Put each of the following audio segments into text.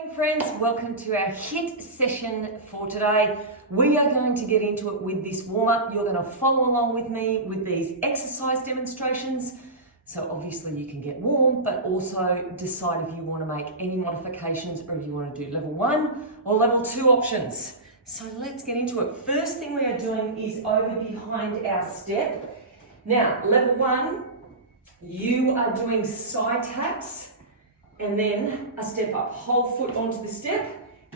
Morning friends, welcome to our HIT session for today. We are going to get into it with this warm-up. You're going to follow along with me with these exercise demonstrations. So obviously you can get warm, but also decide if you want to make any modifications or if you want to do level 1 or level 2 options. So let's get into it. First thing we are doing is over behind our step. Now, level 1, you are doing side taps and then a step up. Whole foot onto the step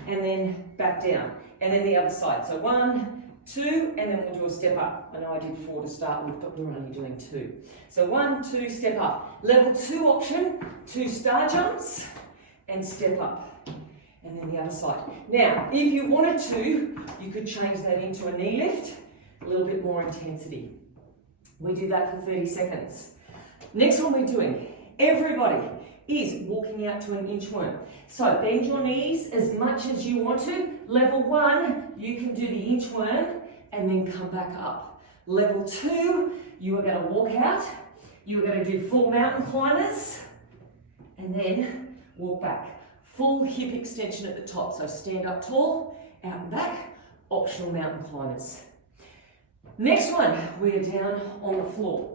and then back down. And then the other side. So 1, 2, and then we'll do a step up. I know I did 4 to start with, but we're only doing 2. So 1, 2, step up. Level 2 option, 2 star jumps and step up. And then the other side. Now, if you wanted to, you could change that into a knee lift, a little bit more intensity. We do that for 30 seconds. Next one we're doing, everybody is walking out to an inchworm. So bend your knees as much as you want to. Level 1, you can do the inchworm and then come back up. Level 2, you are going to walk out. You are going to do full mountain climbers and then walk back. Full hip extension at the top. So stand up tall, out and back, optional mountain climbers. Next one, we are down on the floor.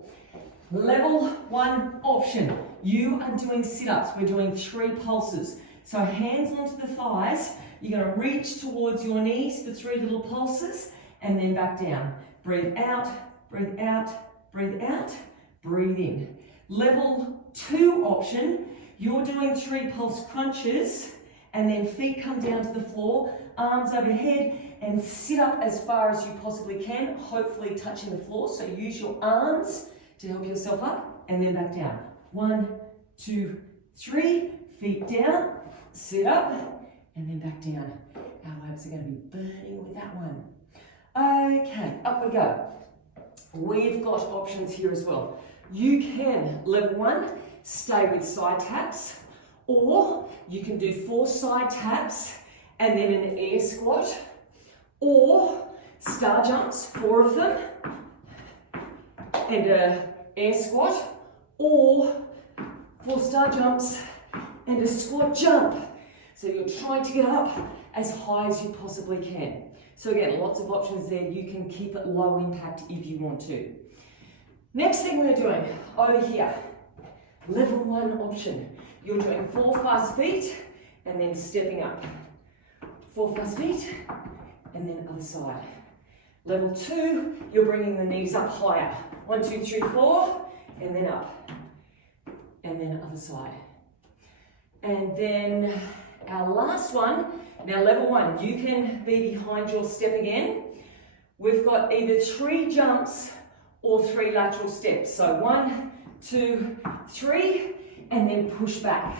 Level 1 option, you are doing sit-ups. We're doing 3 pulses. So hands onto the thighs, you're going to reach towards your knees for 3 little pulses and then back down. Breathe out, breathe out, breathe out, breathe in. Level 2 option, you're doing 3 pulse crunches and then feet come down to the floor, arms overhead and sit up as far as you possibly can, hopefully touching the floor. So use your arms to help yourself up and then back down. 1, 2, 3, feet down, sit up and then back down. Our abs are going to be burning with that one. Okay, up we go. We've got options here as well. You can, level 1, stay with side taps, or you can do 4 side taps and then an air squat, or star jumps, 4 of them, and a air squat, or 4 star jumps and a squat jump. So you're trying to get up as high as you possibly can. So again, lots of options there. You can keep it low impact if you want to. Next thing we're doing over here, level 1 option. You're doing 4 fast feet and then stepping up. 4 fast feet and then other side. Level 2, you're bringing the knees up higher. 1, 2, 3, 4, and then up. And then other side. And then our last one, now level 1, you can be behind your step again. We've got either 3 jumps or 3 lateral steps. So 1, 2, 3, and then push back.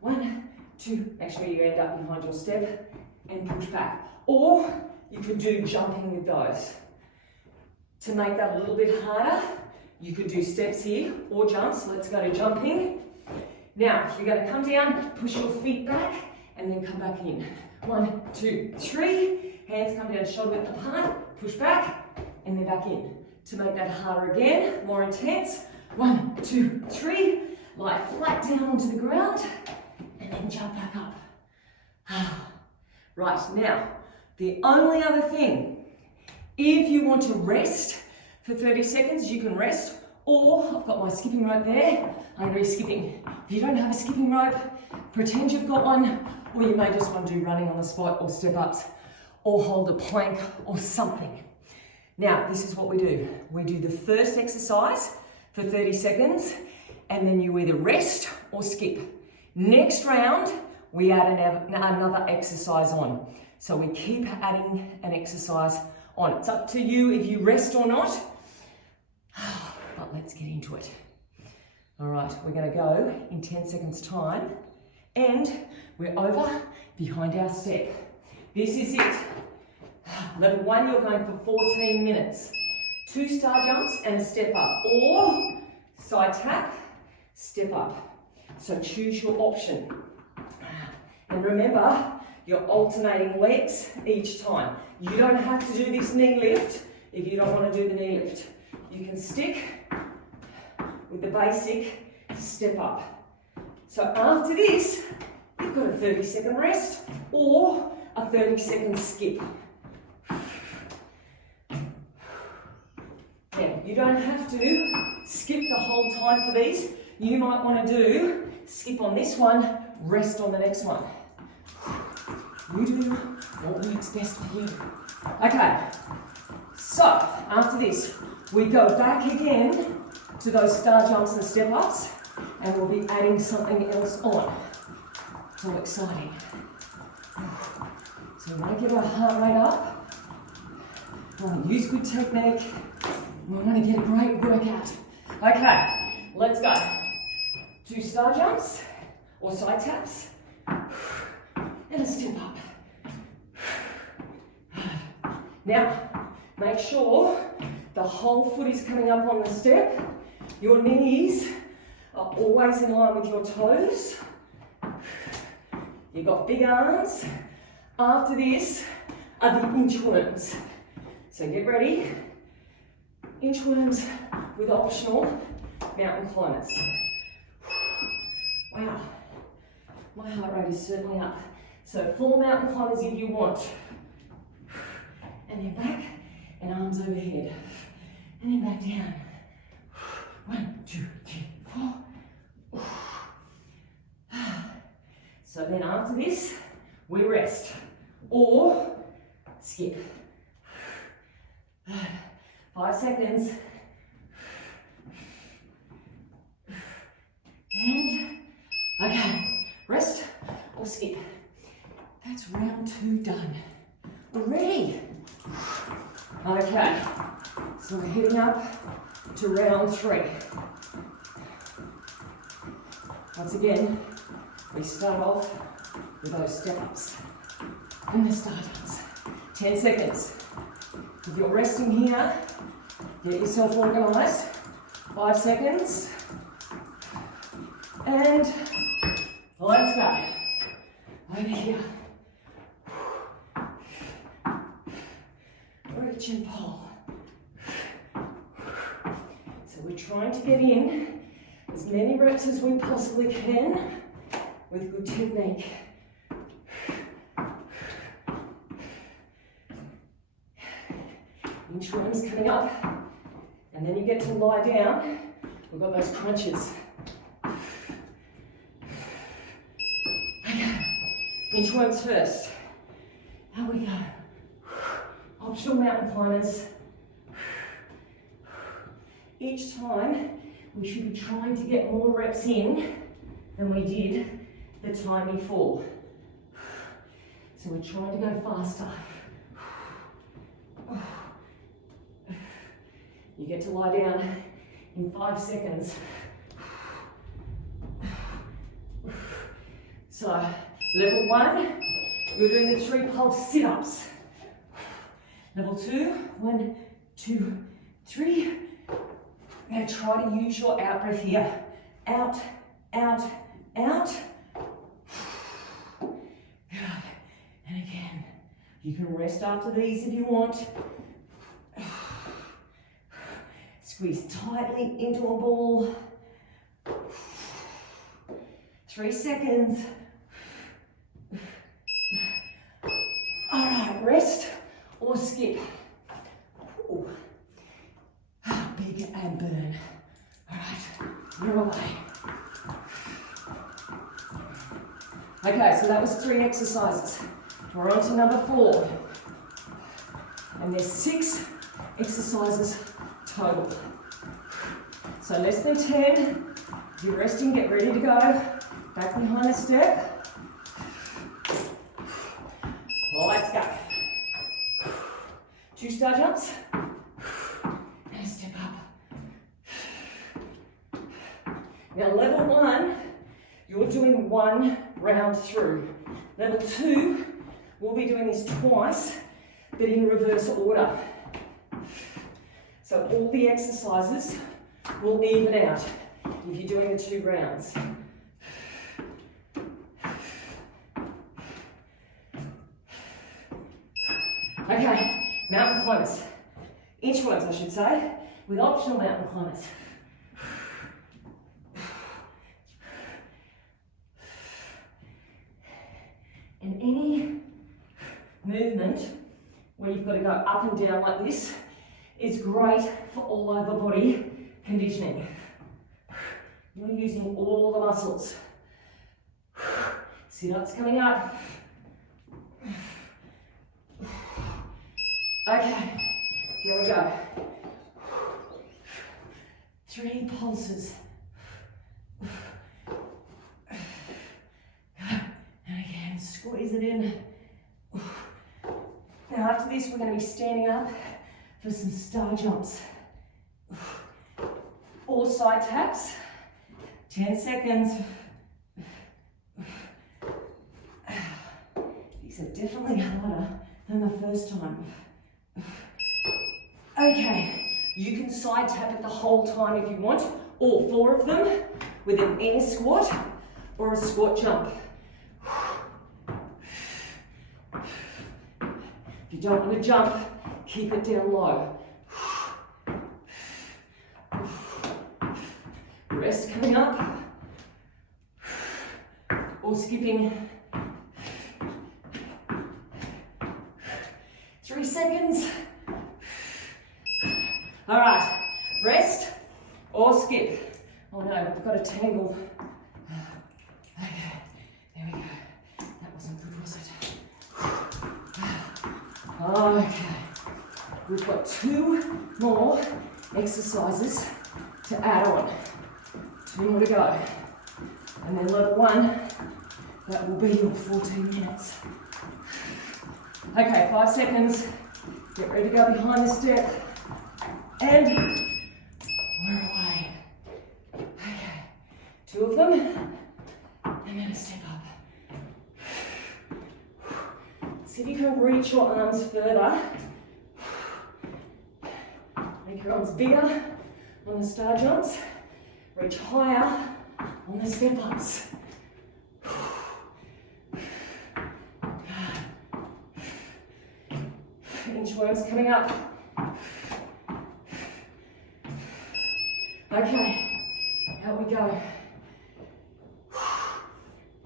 1, 2, make sure you end up behind your step and push back. Or you could do jumping with those. To make that a little bit harder, you could do steps here or jumps. Let's go to jumping. Now, you're going to come down, push your feet back, and then come back in. 1, 2, 3. Hands come down shoulder width apart, push back, and then back in. To make that harder again, more intense. 1, 2, 3. Lie flat down onto the ground, and then jump back up. Right, now, the only other thing, if you want to rest for 30 seconds, you can rest, or I've got my skipping rope there, I'm going to be skipping. If you don't have a skipping rope, pretend you've got one, or you may just want to do running on the spot or step ups, or hold a plank or something. Now, this is what we do. We do the first exercise for 30 seconds, and then you either rest or skip. Next round, we add another exercise on. So we keep adding an exercise on. It's up to you if you rest or not, but let's get into it. All right, we're going to go in 10 seconds time, and we're over behind our step. This is it. Level 1, you're going for 14 minutes. 2 star jumps and a step up, or side tap, step up. So choose your option. And remember, you're alternating legs each time. You don't have to do this knee lift if you don't want to do the knee lift. You can stick with the basic step up. So after this, if you've got a 30-second rest or a 30-second skip. Now, you don't have to skip the whole time for these. You might want to do skip on this one, rest on the next one. You do what works best for you. Okay, so after this, we go back again to those star jumps and step ups, and we'll be adding something else on. So exciting. So we want to get our heart rate up. We want to use good technique. We want to get a great workout. Okay, let's go. 2 star jumps or side taps and a step up. Now, make sure the whole foot is coming up on the step. Your knees are always in line with your toes. You've got big arms. After this are the inchworms. So get ready. Inchworms with optional mountain climbers. Wow, my heart rate is certainly up. So 4 mountain climbers if you want. And then back and arms overhead. And then back down. 1, 2, 3, 4. So then after this, we rest or skip. 5 seconds. And, okay, rest or skip. That's round 2 done. We're ready. Okay, so we're heading up to round 3. Once again, we start off with those step-ups and the star jumps. 10 seconds. If you're resting here, get yourself organised. 5 seconds. And let's go. Over here. Reach and pull. So we're trying to get in as many reps as we possibly can with good technique. Inchworms coming up, and then you get to lie down. We've got those crunches. Okay, inchworms first. How we go. Optional mountain climbers. Each time, we should be trying to get more reps in than we did the time before. So we're trying to go faster. You get to lie down in 5 seconds. So, level 1, you're doing the 3 pulse sit-ups. Level 2, 1, 2, 3. Now try to use your out breath here. Out, out, out. Good. And again, you can rest after these if you want. Squeeze tightly into a ball. 3 seconds. All right, rest or skip. Ooh. Big and burn. All right, you're away. Okay, so that was 3 exercises. We're on to number 4. And there's 6 exercises total. So less than 10. If you're resting, get ready to go. Back behind the step. Let's go. 2 star jumps. And a step up. Now level 1, you're doing 1 round through. Level 2, we'll be doing this twice, but in reverse order. So all the exercises will even out if you're doing the 2 rounds. Okay, mountain climbers. Inchworms, I should say, with optional mountain climbers. And any movement where you've got to go up and down like this is great for all over body conditioning. You're using all the muscles. Sit-ups coming up. Okay, there we go. 3 pulses. And again, squeeze it in. Now after this, we're going to be standing up for some star jumps. Or side taps. 10 seconds. These are definitely harder than the first time. Okay, you can side tap it the whole time if you want, or 4 of them with an air squat or a squat jump. If you don't want to jump, keep it down low. Rest coming up, or skipping. 3 seconds. All right, rest or skip. Oh no, we've got a tangle. Okay, there we go. That wasn't good, was it? Okay, we've got 2 more exercises to add on. 2 more to go. And then level 1, that will be your 14 minutes. Okay, 5 seconds. Get ready to go behind the step. And we're away. Okay, 2 of them. And then a step up. See if you can reach your arms further. Make your arms bigger on the star jumps. Reach higher on the step ups. Inchworms coming up. Okay, out we go.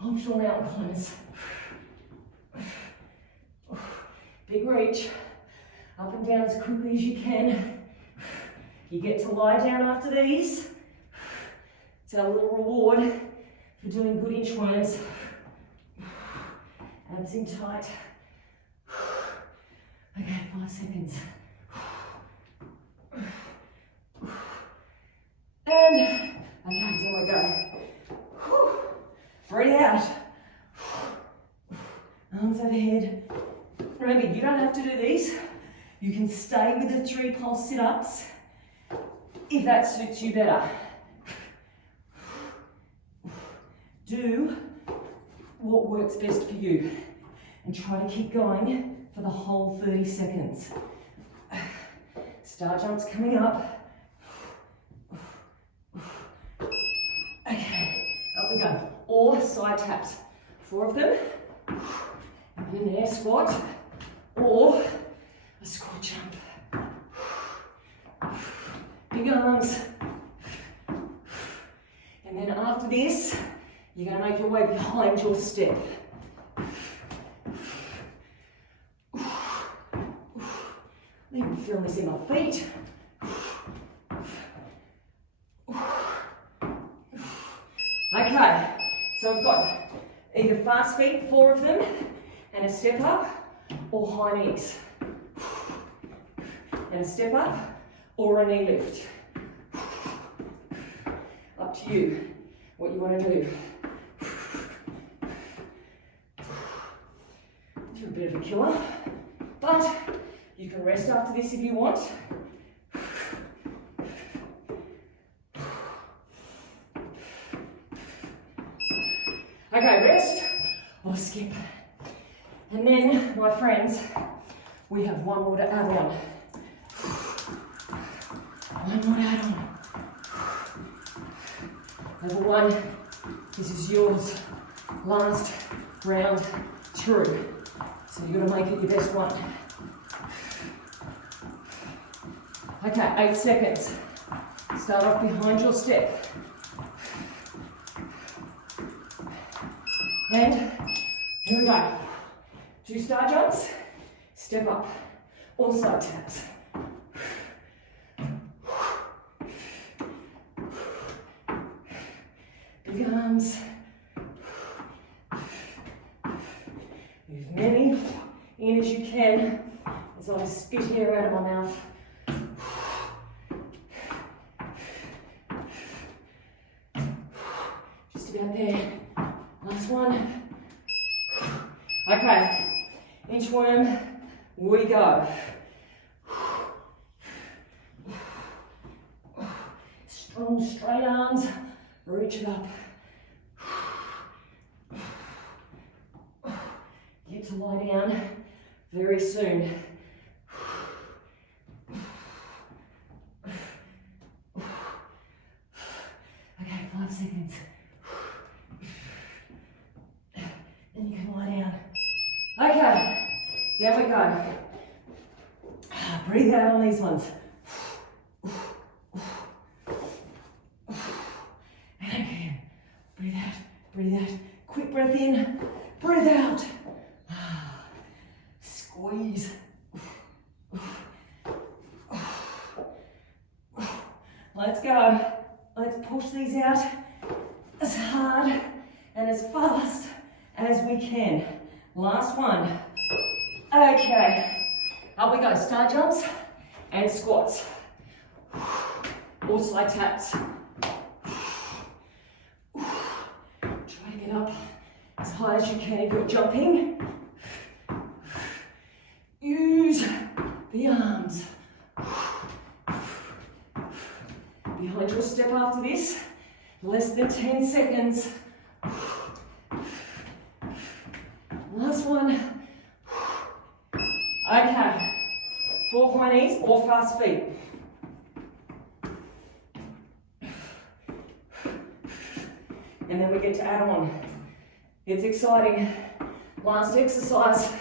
Optional mountain climbers. Big reach. Up and down as quickly as you can. You get to lie down after these. It's our little reward for doing good inchworms. Abs in tight. Okay, 5 seconds. And, okay, there we go. Breathe out. Arms overhead. Remember, you don't have to do these. You can stay with the 3 pulse sit-ups if that suits you better. Do what works best for you and try to keep going for the whole 30 seconds. Star jumps coming up. Okay, up we go. Or side taps. 4 of them. And an air squat. Or a squat jump. Big arms. And then after this, you're going to make your way behind your step. I'm feeling this in my feet. Okay, so we've got either fast feet, 4 of them, and a step up, or high knees. And a step up, or a knee lift. Up to you, what you want to do. You're a bit of a killer, but you can rest after this if you want. Okay, rest or skip. And then, my friends, we have 1 more to add on. 1 more to add on. Level 1, this is yours. Last round through. So you've got to make it your best one. Okay, 8 seconds. Start off behind your step. And here we go. 2 star jumps, step up, or side taps. Big arms. Move many in as you can as I spit air out of my mouth. Just about there. Last one. Okay, inchworm, we go. Strong straight arms, reach it up. Get to lie down very soon. Okay, 5 seconds. Then you can lie down. Okay, there we go. Breathe out on these ones. And again, breathe out, breathe out. Quick breath in, breathe out. Squeeze. Let's go. Let's push these out as hard and as fast as we can. Last one. Okay. Up we go. Star jumps and squats. Or side taps. Try to get up as high as you can if you're jumping. Use the arms. Behind your step after this. Less than 10 seconds. Last one. Okay. 4 high knees or fast feet. And then we get to add on. It's exciting. Last exercise.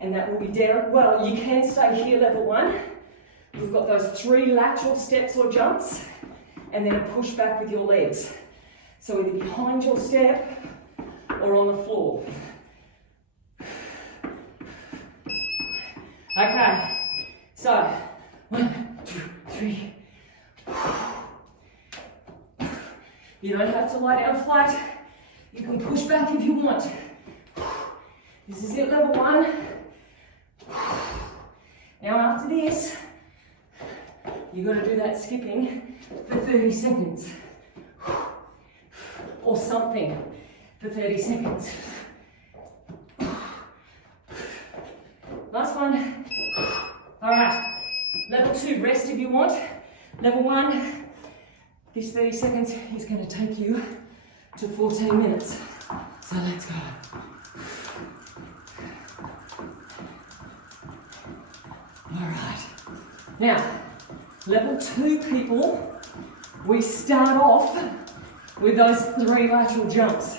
And that will be down. Well, you can stay here, level 1. We've got those 3 lateral steps or jumps, and then a push back with your legs. So either behind your step or on the floor. Okay, so 1, 2, 3. You don't have to lie down flat. You can push back if you want. This is it, level 1. Now after this, you've got to do that skipping for 30 seconds. Or something for 30 seconds. Last one. All right, level 2, rest if you want. Level 1, this 30 seconds is going to take you to 14 minutes. So let's go. All right, now, level 2 people, we start off with those 3 lateral jumps.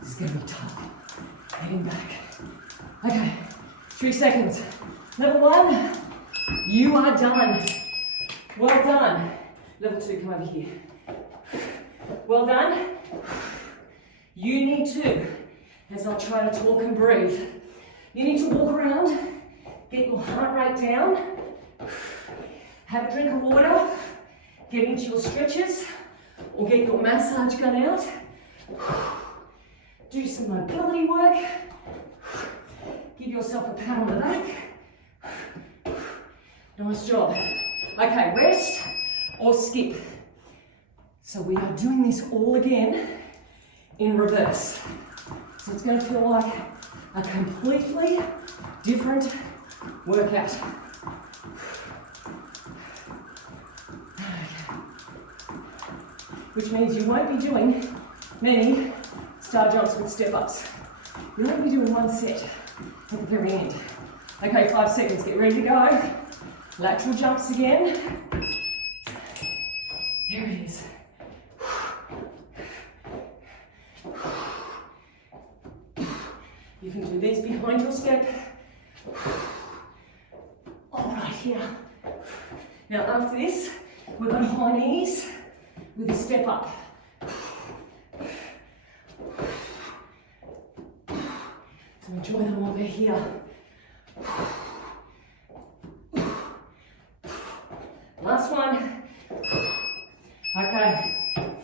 This is going to be tough. Heading back. Okay, 3 seconds. Level 1, you are done. Well done. Level 2, come over here. Well done. You need to, as I try to talk and breathe, you need to walk around, get your heart rate down, have a drink of water, get into your stretches, or get your massage gun out. Do some mobility work. Give yourself a pat on the back. Nice job. Okay, rest or skip. So we are doing this all again in reverse. So it's going to feel like a completely different workout. Which means you won't be doing many star jumps with step ups. You'll only be doing 1 set at the very end. Okay, 5 seconds, get ready to go. Lateral jumps again. Here it is. You can do these behind your step. All right, here. Now after this, we're going to high knees with a step up. enjoy them while they're here. Last one. Okay,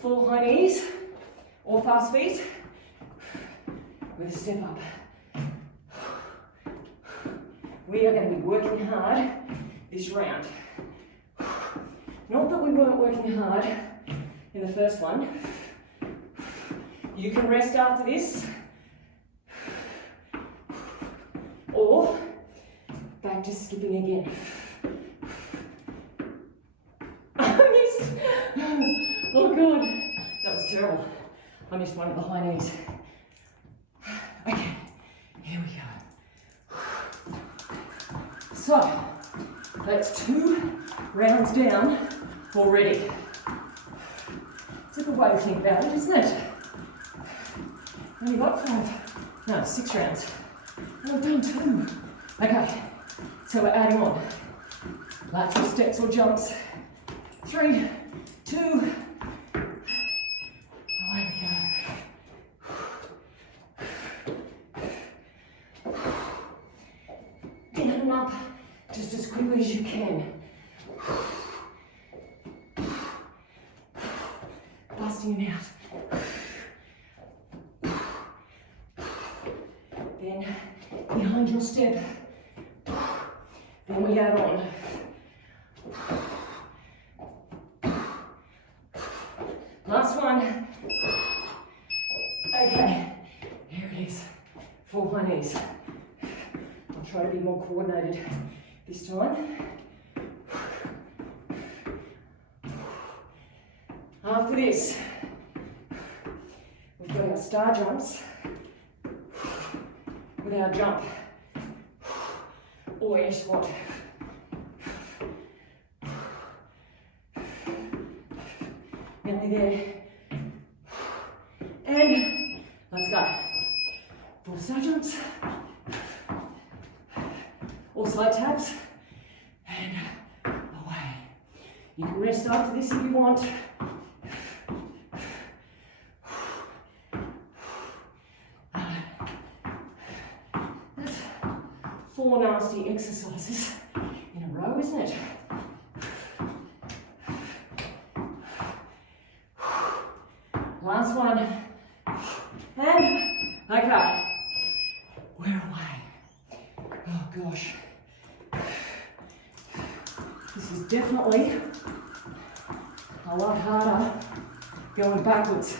4 high knees or fast feet with a step up. We are going to be working hard this round. Not that we weren't working hard in the first one. You can rest after this, or back to skipping again. I missed. Oh God, that was terrible. I missed one of the high knees. Okay, here we go. So, that's 2 rounds down already. It's a good way to think about it, isn't it? Only got 6 rounds. And we've done 2. Okay, so we're adding on lateral steps or jumps. 3, 2, away we go. Down and up, just as quickly as you can. Busting it out. Then behind your step. Then we add on. Last one. Okay, here it is. 4 high knees. I'll try to be more coordinated this time. After this, we've got our star jumps with our jump or air squat. Nearly there. And let's go. 4 star jumps or side taps and away. You can rest after this if you want. That's 4 nasty exercises in a row, isn't it? Last one. And, okay. We're away. Oh gosh. This is definitely a lot harder going backwards.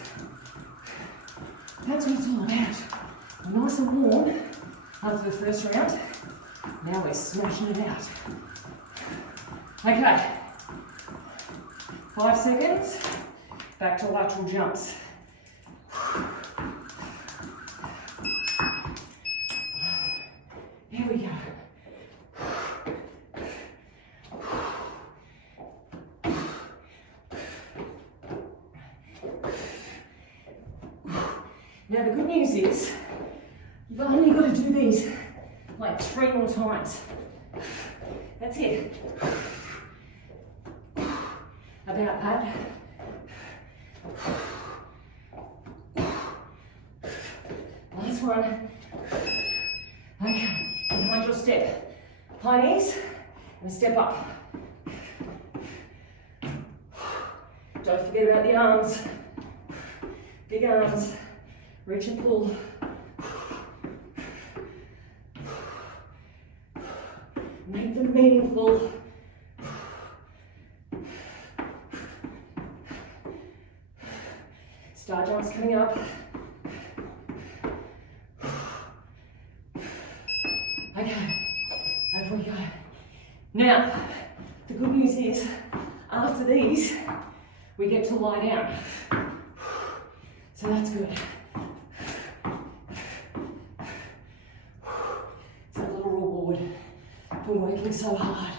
That's what it's all about. We're nice and warm after the first round. Now we're smashing it out. Okay. 5 seconds. Back to lateral jumps. Here we go. Now the good news is, you've only got to do these like 3 more times. That's it. About that. Last one. Okay, behind your step. High knees and step up. Don't forget about the arms. Big arms. Reach and pull. Make them meaningful. Star jumps coming up. Okay, over we go. Now, the good news is, after these, we get to lie down. So that's good. It's a little reward for working so hard.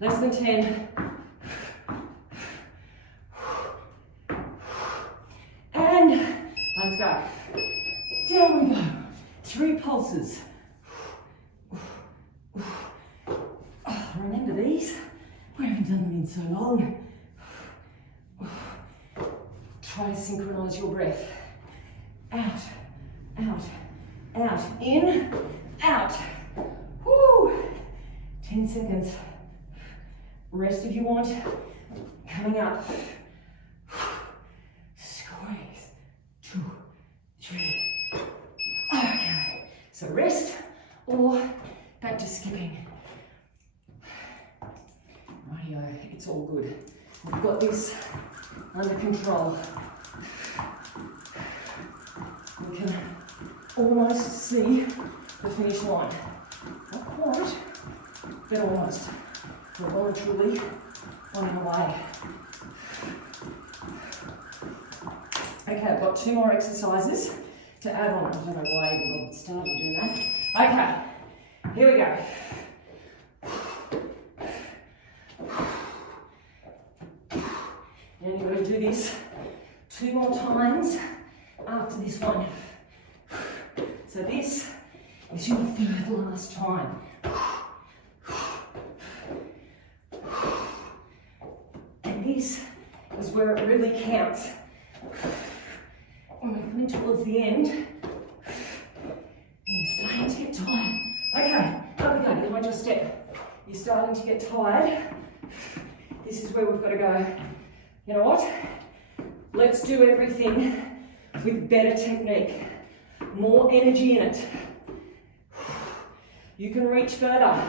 Less than 10. And let's go. Down we go. 3 pulses. Remember these? We haven't done them in so long. Try to synchronize your breath. Out, out, out, in, out. Woo! 10 seconds. Rest if you want. Coming up. Squeeze. 2, 3. Okay. So rest or back to skipping. Rightio, it's all good. We've got this under control. We can almost see the finish line. Not quite, but almost. We're well and truly on our way. Okay, I've got 2 more exercises to add on. I don't know why I even bothered starting doing that. Okay, here we go. And you're going to do this 2 more times after this one. So this is your 3rd last time. And this is where it really counts. When we're coming towards the end, and you're starting to get tired. Okay, up we go, behind your step. You're starting to get tired. This is where we've got to go. You know what? Let's do everything with better technique. More energy in it. You can reach further.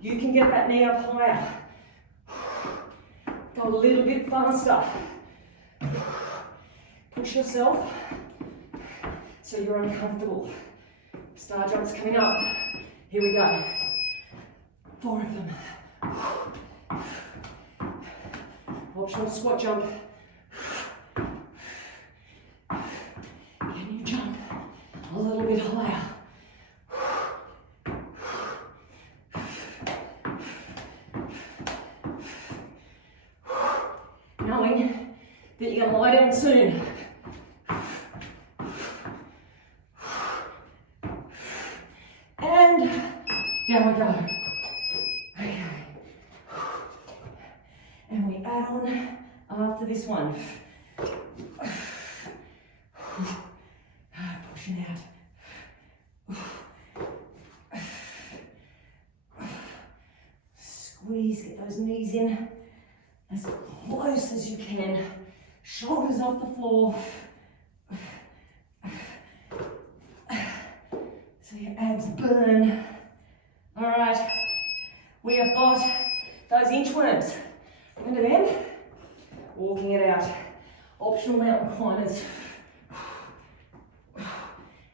You can get that knee up higher. Go a little bit faster. Push yourself so you're uncomfortable. Star jumps coming up. Here we go. 4 of them. Optional squat jump. Can you jump a little bit higher? Knowing that you're going to lie down soon. And down we go. Okay. And we add on after this one. Pushing out. Squeeze, get those knees in as close as you can. Shoulders off the floor. So your abs burn. All right, we have got those inchworms. Remember them? Walking it out. Optional mountain climbers.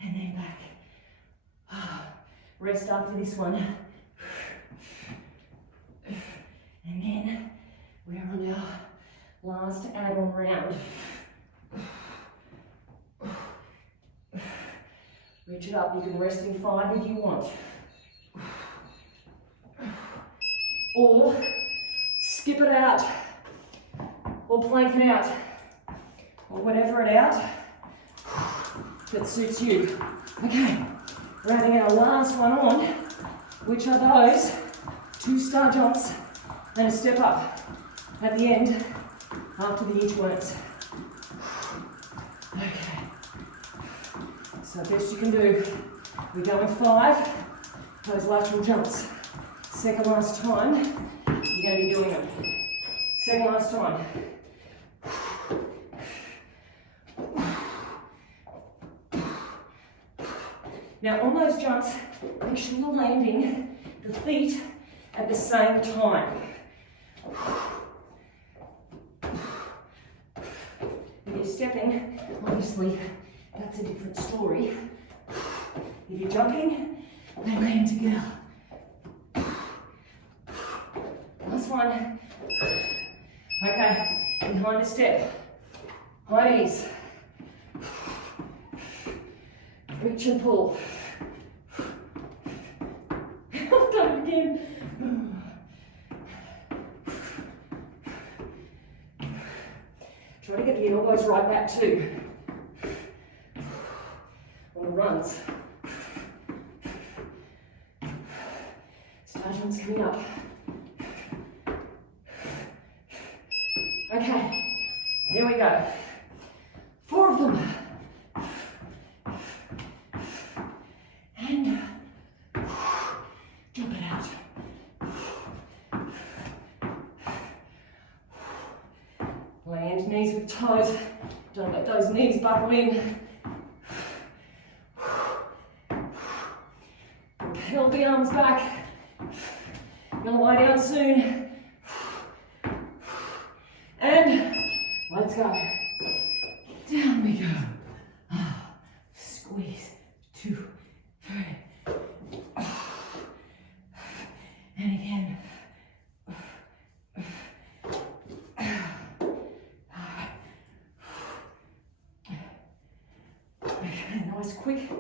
And then back. Rest after this one. And then we're on our last add-on round. Reach it up. You can rest in 5 if you want. Or skip it out. Or plank it out. Or whatever it out that suits you. Okay, rounding our last one on, which are those 2 star jumps and a step up at the end after the inchworms. Okay, so best you can do. We're going 5, those lateral jumps. Second last time, you're going to be doing them. Second last time. Now on those jumps, make sure you're landing the feet at the same time. If you're stepping, obviously that's a different story. If you're jumping, they land together. Last one. Okay, behind the step. High knees. Reach and pull. I've done it again. Try to get the elbows right back too. On the runs. Star jumps coming up. Okay, here we go. 4 of them. And drop it out. Land knees with toes. Don't let those knees buckle in. Propel the arms back. You're gonna lie down soon. And let's go. Down we go. Squeeze. 2, 3. And again. Okay, nice quick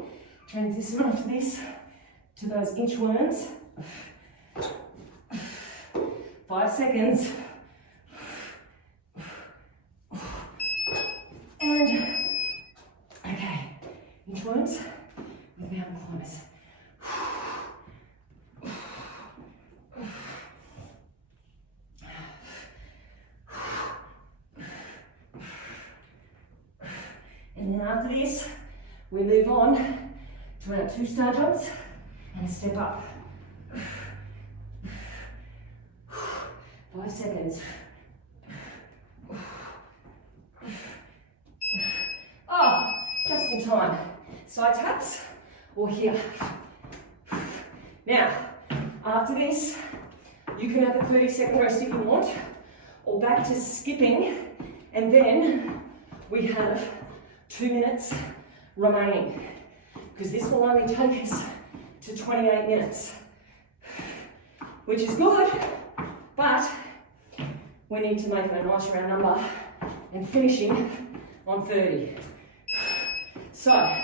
transition after this to those inchworms. 5 seconds. And, okay, inchworms with mountain climbers. And then after this, we move on to our 2 star jumps and a step up. 5 seconds. Oh, just in time. Side taps or here. Now, after this, you can have a 30-second rest if you want, or back to skipping, and then we have 2 minutes remaining, because this will only take us to 28 minutes, which is good, but we need to make it a nice round number and finishing on 30. So,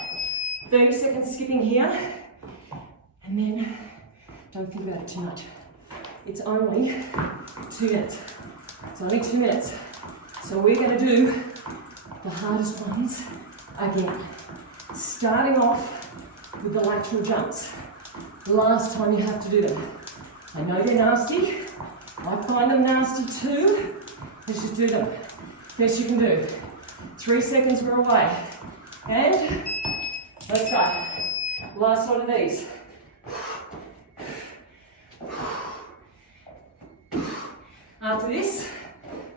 30 seconds skipping here, and then don't think about it too much. It's only 2 minutes. It's only 2 minutes. So we're going to do the hardest ones again. Starting off with the lateral jumps. Last time you have to do them. I know they're nasty. I find them nasty too. Let's just do them. Best you can do. 3 seconds, we're away. And let's go. Last lot of these. After this,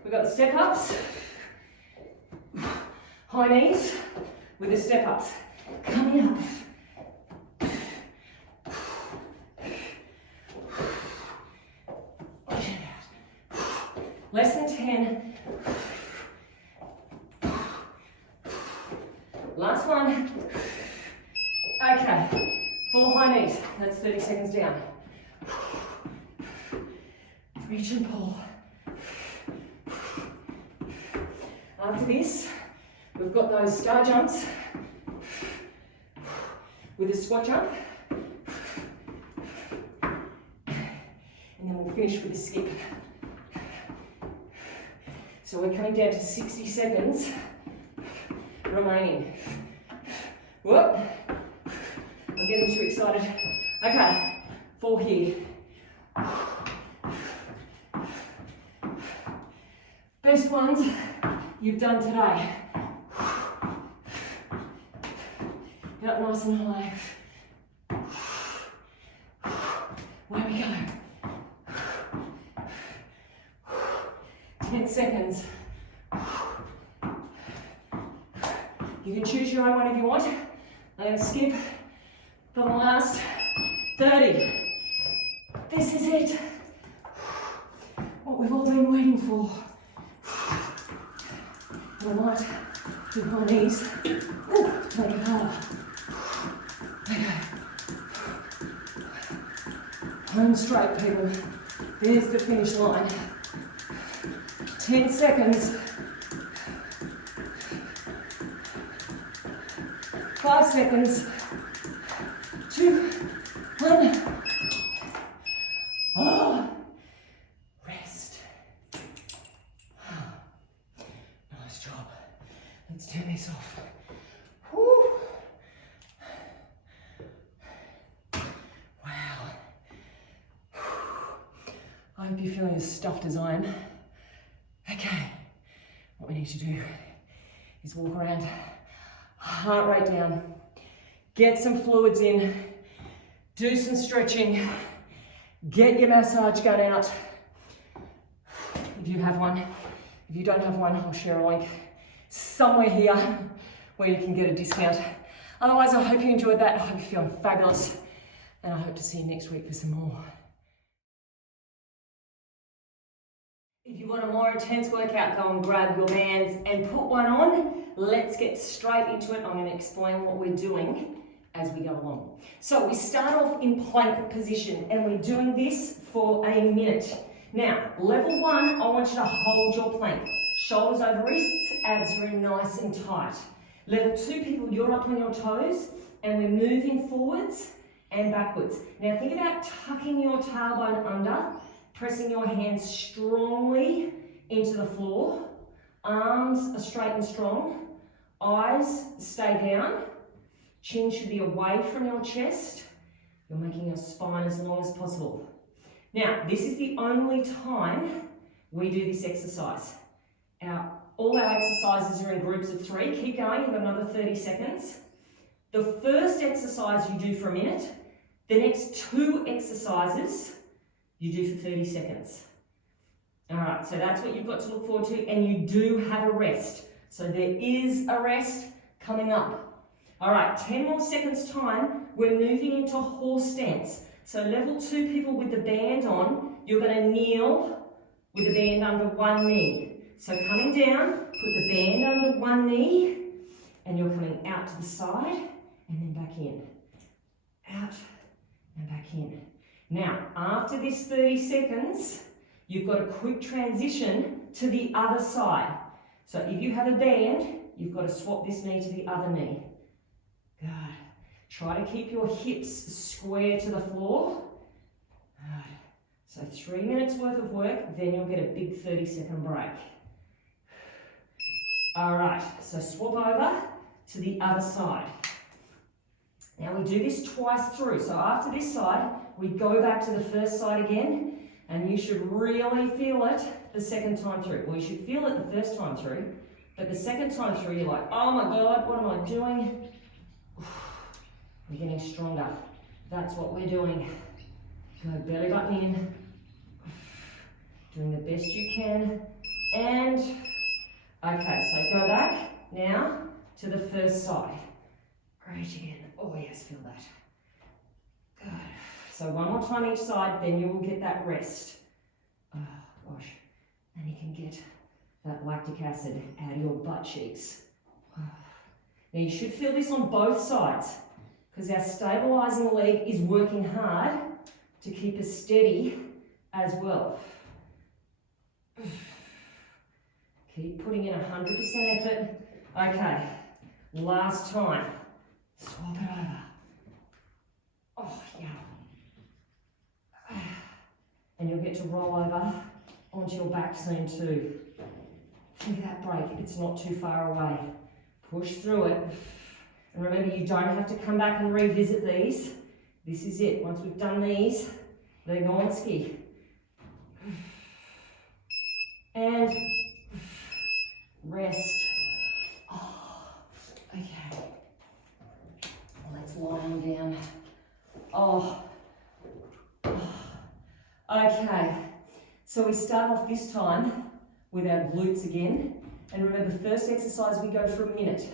we've got the step ups. High knees with the step ups. Coming up. Less than 10. Last one. Okay, 4 high knees. That's 30 seconds down. Reach and pull. After this, we've got those star jumps with a squat jump. And then we'll finish with a skip. So we're coming down to 60 seconds remaining. Whoop. I'm getting too excited. Okay, 4 here. Best ones you've done today. Get up nice and high. Where we go. 10 seconds. You can choose your own one if you want. I'm going to skip for the last 30. This is it. What we've all been waiting for. I might do my knees. Ooh, to make it harder. Okay. Home straight, people. There's the finish line. 10 seconds. 5 seconds. 2, 1. Oh, rest. Nice job. Let's turn this off. Whew. Wow. I hope you're feeling as stuffed as I am. Okay, what we need to do is walk around, heart rate down, get some fluids in, do some stretching, get your massage gun out, if you have one. If you don't have one, I'll share a link somewhere here where you can get a discount. Otherwise, I hope you enjoyed that. I hope you're feeling fabulous, and I hope to see you next week for some more. If you want a more intense workout, go and grab your bands and put one on. Let's get straight into it. I'm going to explain what we're doing as we go along. So we start off in plank position, and we're doing this for a minute. Now, level 1, I want you to hold your plank. Shoulders over wrists, abs very nice and tight. Level 2, people, you're up on your toes, and we're moving forwards and backwards. Now think about tucking your tailbone under, pressing your hands strongly into the floor. Arms are straight and strong. Eyes stay down. Chin should be away from your chest. You're making your spine as long as possible. Now, this is the only time we do this exercise. All our exercises are in groups of 3. Keep going, you've got another 30 seconds. The first exercise you do for a minute. The next 2 exercises you do for 30 seconds. All right, so that's what you've got to look forward to, and you do have a rest. So there is a rest coming up. All right, 10 more seconds time, we're moving into horse stance. So level 2 people with the band on, you're going to kneel with the band under one knee. So coming down, put the band under one knee, and you're coming out to the side, and then back in. Out, and back in. Now, after this 30 seconds, you've got a quick transition to the other side. So if you have a band, you've got to swap this knee to the other knee. Good. Try to keep your hips square to the floor. Good. So 3 minutes worth of work, then you'll get a big 30-second break. All right, so swap over to the other side. Now we do this twice through. So after this side, we go back to the first side again, and you should really feel it the second time through. Well, you should feel it the first time through, but the second time through, you're like, oh my God, what am I doing? We're getting stronger. That's what we're doing. Go belly button in. Doing the best you can. And, okay, so go back now to the first side. Great again. Oh yes, feel that. Good. So one more time each side, then you will get that rest. Oh gosh. And you can get that lactic acid out of your butt cheeks. Now you should feel this on both sides, because our stabilizing leg is working hard to keep us steady as well. Keep putting in 100% effort. Okay, last time. Swap it over. Oh, yeah. And you'll get to roll over onto your back soon too. Think of that break, it's not too far away. Push through it. And remember, you don't have to come back and revisit these. This is it. Once we've done these, they're gone ski. And rest. Oh, okay. Let's lie on down. Oh. Okay. So we start off this time with our glutes again. And remember, first exercise, we go for a minute.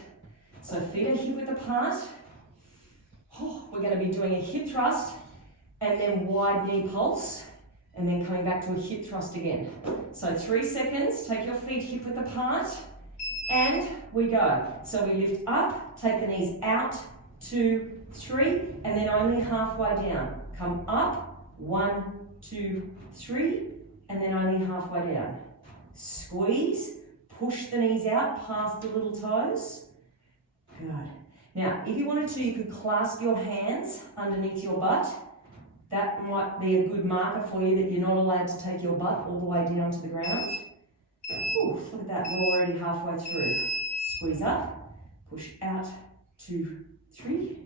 So feet are hip width apart. Oh, we're going to be doing a hip thrust and then wide knee pulse, and then coming back to a hip thrust again. So 3 seconds, take your feet hip width apart, and we go. So we lift up, take the knees out, 2, 3, and then only halfway down. Come up, 1, 2, 3, and then only halfway down. Squeeze, push the knees out past the little toes. Good. Now, if you wanted to, you could clasp your hands underneath your butt. That might be a good marker for you that you're not allowed to take your butt all the way down to the ground. Ooh, look at that, we're already halfway through. Squeeze up, push out, 2, 3,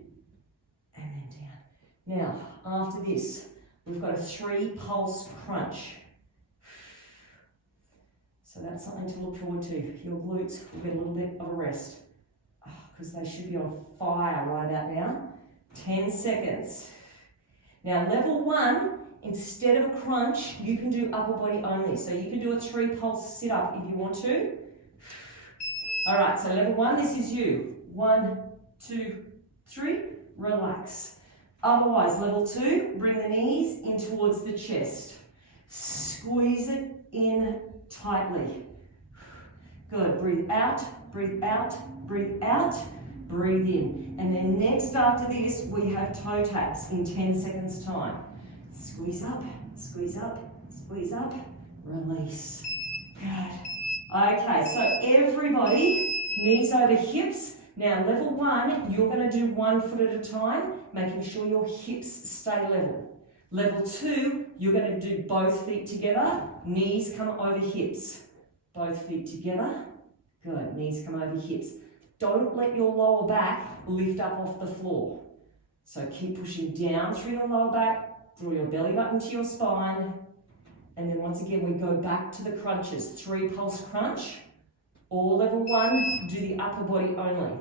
and then down. Now, after this, we've got a 3 pulse crunch. So So that's something to look forward to. Your glutes will get a little bit of a rest because they should be on fire right about now. 10 seconds. Now level 1, instead of a crunch, you can do upper body only. So you can do a 3 pulse sit up if you want to. All right, so level 1, this is you. 1, 2, 3, relax. Otherwise, level 2, bring the knees in towards the chest. Squeeze it in tightly. Good, breathe out, breathe out, breathe out, breathe in. And then next after this, we have toe taps in 10 seconds time. Squeeze up, squeeze up, squeeze up, release. Good. Okay, so everybody, knees over hips. Now level 1, you're going to do 1 foot at a time, making sure your hips stay level. Level 2, you're going to do both feet together, knees come over hips. Both feet together, good, knees come over hips. Don't let your lower back lift up off the floor. So keep pushing down through your lower back, draw your belly button to your spine, and then once again we go back to the crunches. 3 pulse crunch, or level 1, do the upper body only.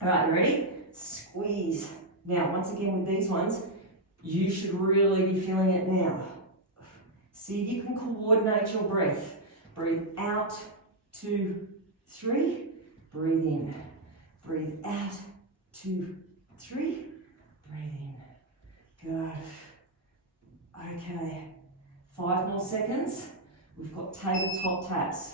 All right, you ready? Squeeze. Now, once again with these ones, you should really be feeling it now. See if you can coordinate your breath. Breathe out, 2, 3. Breathe in. Breathe out, 2, 3. Breathe in. Good. Okay. 5 more seconds. We've got tabletop taps.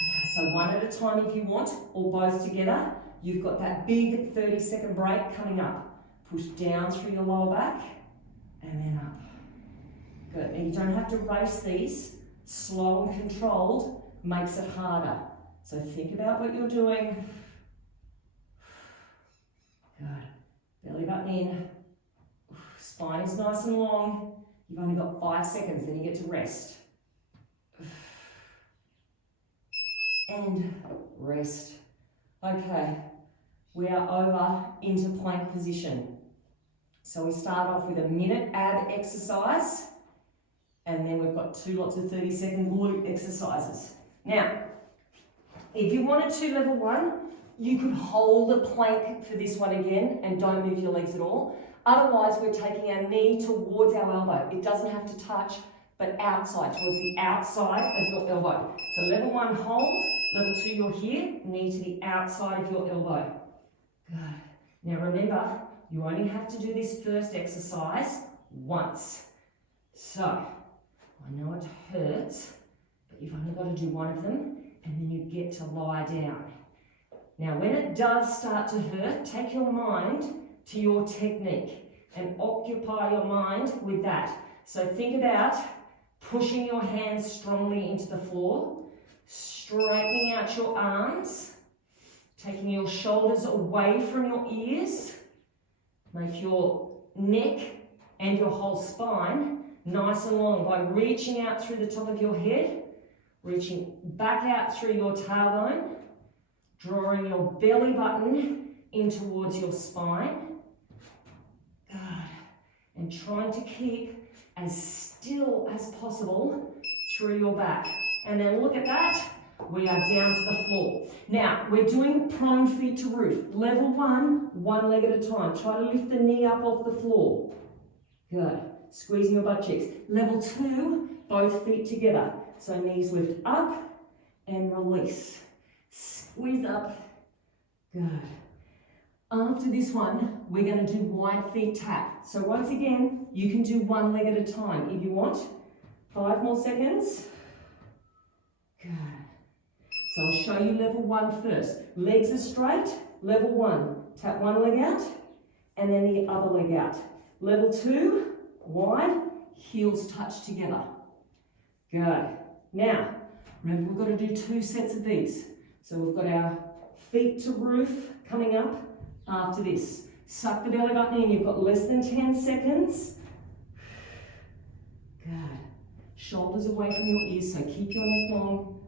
Okay, so 1 at a time if you want, or both together. You've got that big 30-second break coming up. Push down through your lower back, and then up. Good, and you don't have to race these. Slow and controlled makes it harder. So think about what you're doing. Good, belly button in. Spine is nice and long. You've only got 5 seconds, then you get to rest. And rest. Okay, we are over into plank position. So we start off with a minute ab exercise, and then we've got 2 lots of 30-second glute exercises. Now, if you wanted to level 1, you could hold a plank for this one again and don't move your legs at all. Otherwise, we're taking our knee towards our elbow. It doesn't have to touch, but outside, towards the outside of your elbow. So level 1, hold. Level 2, you're here, knee to the outside of your elbow. Good. Now remember, you only have to do this first exercise once. So, I know it hurts, but you've only got to do 1 of them, and then you get to lie down. Now, when it does start to hurt, take your mind to your technique and occupy your mind with that. So think about pushing your hands strongly into the floor, straightening out your arms, taking your shoulders away from your ears. Make your neck and your whole spine nice and long by reaching out through the top of your head, reaching back out through your tailbone, drawing your belly button in towards your spine. Good. And trying to keep as still as possible through your back. And then look at that, we are down to the floor. Now, we're doing prone feet to roof. Level 1, 1 leg at a time. Try to lift the knee up off the floor. Good. Squeezing your butt cheeks. Level 2, both feet together. So knees lift up and release. Squeeze up. Good. After this one, we're going to do wide feet tap. So once again, you can do 1 leg at a time if you want. 5 more seconds. Good. So I'll show you level 1 first. Legs are straight. Level 1, tap 1 leg out and then the other leg out. Level 2, wide, heels touch together. Good. Now, remember we've got to do 2 sets of these. So we've got our feet to roof coming up after this. Suck the belly button in. You've got less than 10 seconds. Good. Shoulders away from your ears, so keep your neck long.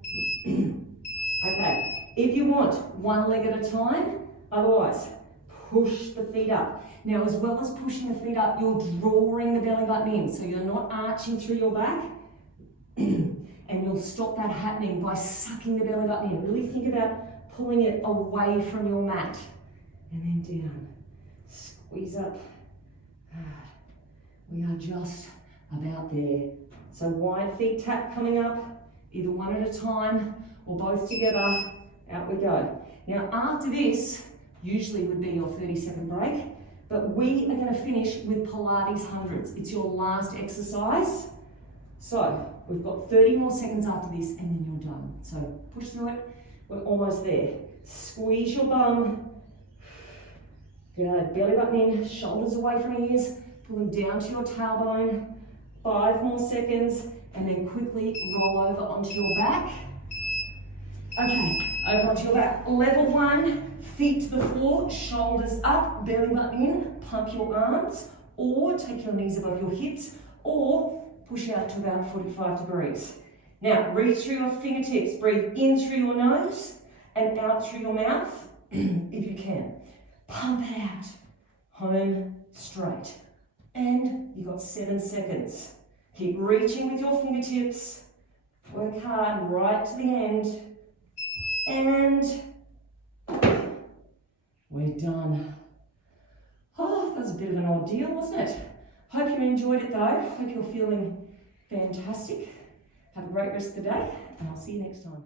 Okay, if you want, 1 leg at a time, otherwise, push the feet up. Now, as well as pushing the feet up, you're drawing the belly button in, so you're not arching through your back. And And you'll stop that happening by sucking the belly button in. Really think about pulling it away from your mat. And then down. Squeeze up. We are just about there. So wide feet tap coming up, either one at a time or both together. Out we go. Now after this, usually would be your 30-second break, but we are going to finish with Pilates hundreds. It's your last exercise. So we've got 30 more seconds after this and then you're done. So push through it. We're almost there. Squeeze your bum. Good. Belly button in, shoulders away from ears. Pull them down to your tailbone. 5 more seconds and then quickly roll over onto your back. Okay, over onto your back. Level 1, feet to the floor, shoulders up, belly button in, pump your arms, or take your knees above your hips, or push out to about 45 degrees. Now, reach through your fingertips, breathe in through your nose and out through your mouth, if you can. Pump it out, home straight. And you've got 7 seconds. Keep reaching with your fingertips. Work hard right to the end. And we're done. Oh, that was a bit of an ordeal, wasn't it? Hope you enjoyed it though. Hope you're feeling fantastic. Have a great rest of the day, and I'll see you next time.